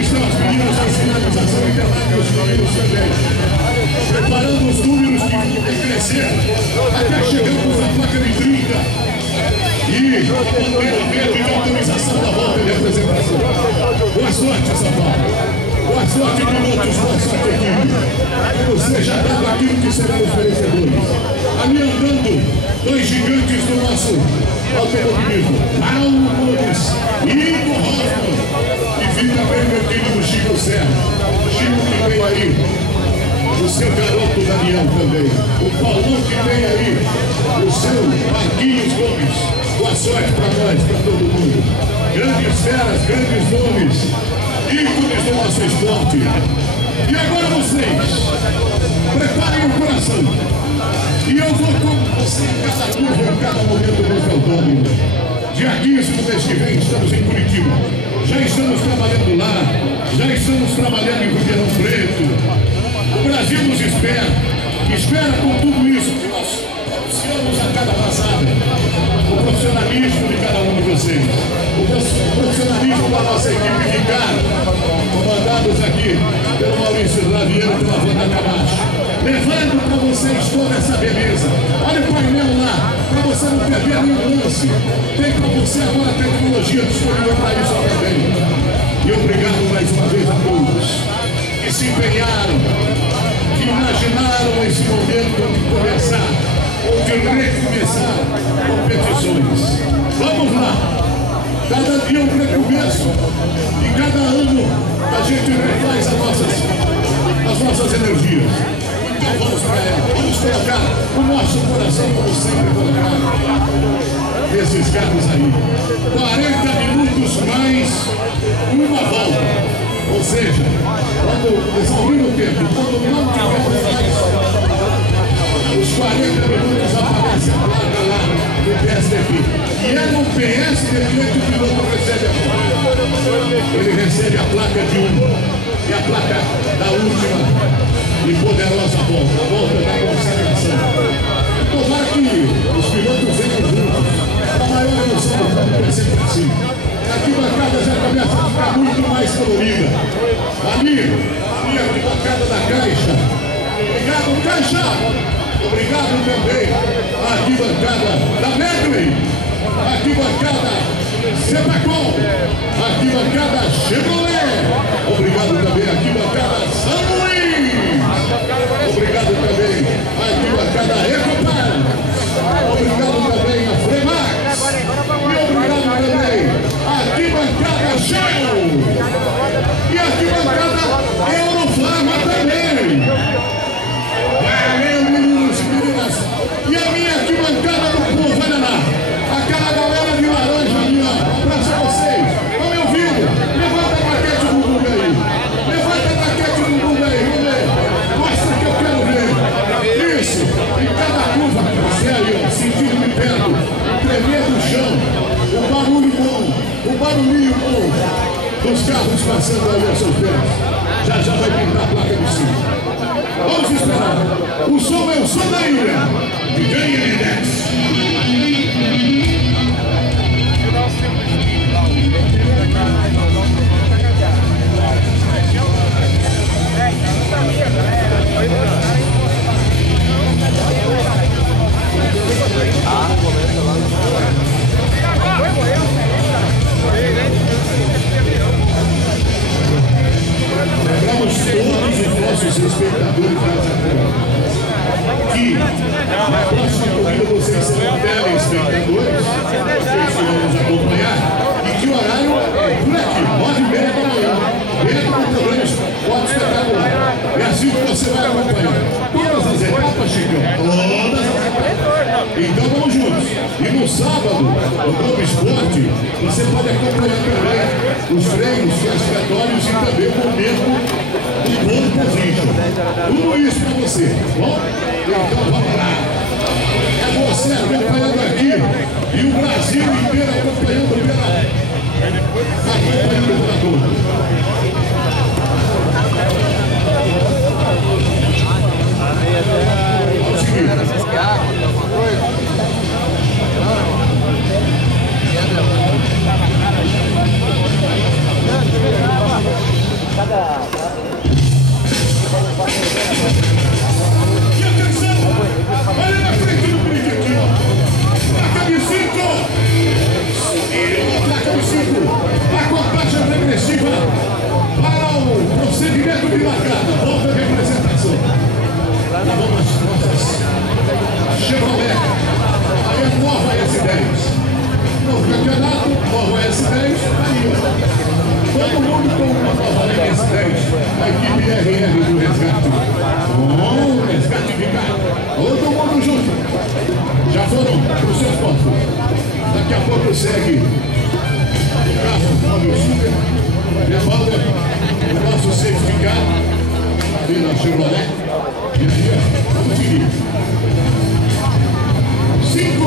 estão as meninas da sinalização Interlagos e os meninos também. Preparando os números que vão crescer até chegarmos à placa de 30. E momento de autorização da volta de apresentação. Boa sorte, São Paulo. Boa sorte, pilotos, boa sorte, equipe. Você já dado aquilo que serão os vencedores. Ali andando, dois gigantes do nosso automobilismo. Paulo Nunes e Igor Hoffman. E vi também meu querido Chico Serra. Chico que vem aí. O seu garoto Daniel também. O Paulão que vem aí. O seu Marquinhos Gomes. Boa sorte para nós, para todo mundo. Grandes feras, grandes nomes. Ícones do nosso esporte. E agora vocês, preparem o coração. E eu vou com você em cada curva, em cada momento desse autódromo. Dia 15 do mês que vem estamos em Curitiba. Já estamos trabalhando lá, já estamos trabalhando em Ribeirão Preto. O Brasil nos espera com tudo isso que nós anunciamos a cada passada. O profissionalismo de cada um de vocês, o profissionalismo da nossa equipe de cara, comandados aqui pelo Maurício Laviero e pela Wanda Camacho, levando para vocês toda essa beleza. Olha o painel lá, para você não perder nenhum lance. Tem para você agora a tecnologia disponível para isso também. E obrigado mais uma vez a todos que se empenharam, que imaginaram esse momento de começar ou de recomeçar competições. Vamos lá! Cada dia um recomeço e cada ano a gente refaz as nossas energias. Então vamos para ela, vamos colocar o nosso coração como sempre colocado nesses carros aí. 40 minutos mais uma volta. Ou seja, quando exaurir o tempo, quando não tiver mais os 40 minutos, aparece a placa lá no PSDB. E é no PSDB que o piloto recebe a placa. Ele recebe a placa de 1 e a placa da última e poderosa volta, a volta da consagração. Tomara que os pilotos venham juntos. A maior emoção do campo é sempre assim. A arquibancada já começa a ficar muito mais colorida. Ali, e a arquibancada da Caixa. Obrigado, Caixa! Obrigado também a arquibancada da Medley, a arquibancada Cepacol, a arquibancada Chevrolet. Obrigado também a arquibancada São Luís. Obrigado também a arquibancada Ecopar. Obrigado também a Fremax. E obrigado também a arquibancada Shell. E a arquibancada Eurofarma também. Valeu, meninos e meninas. E a minha arquibancada do povo, olha lá. Aquela galera de laranja ali, ó. Um abraço a vocês. Estão me ouvindo? Levanta a maquete do mundo aí. Levanta a maquete do mundo aí. Vamos ver. Mostra que eu quero ver. Isso. Em cada curva. Você aí, ó. Sentindo de perto. O tremer do chão. O barulho bom. O barulhinho bom. Dos carros passando ali aos seus pés. Já já vai pintar a placa de cima. Vamos esperar. O som é o som da ilha. DJ Enex. Lembramos todos os nossos espectadores que na próxima corrida vocês serão telespectadores, vocês que vão nos acompanhar, e que o horário é por aqui, 9h30 da manhã, dentro do programa Esporte Espetacular. É assim que você vai acompanhar todas as etapas, Chicão, todas as etapas. Então vamos juntos. E no sábado, no Globo Esporte, você pode acompanhar também os treinos classificatórios e também o momento do pole position. Tudo isso para você, bom? Então vamos lá. É você acompanhando aqui e o Brasil inteiro acompanhando pela Globo. Vamos seguir. Equipe marcada, volta a representação. Lá vamos as nossas Chevrolet. Aí a nova S10. No campeonato, nova S10. Aí, ó. Todo mundo com uma nova S10. A equipe RR do resgate. Bom, resgate de carro. Todo mundo junto. Já foram para os seus postos. Daqui a pouco segue o carro Fábio Super. Levando o nosso safety car ali na Chevrolet. E aí, vamos seguir. 5.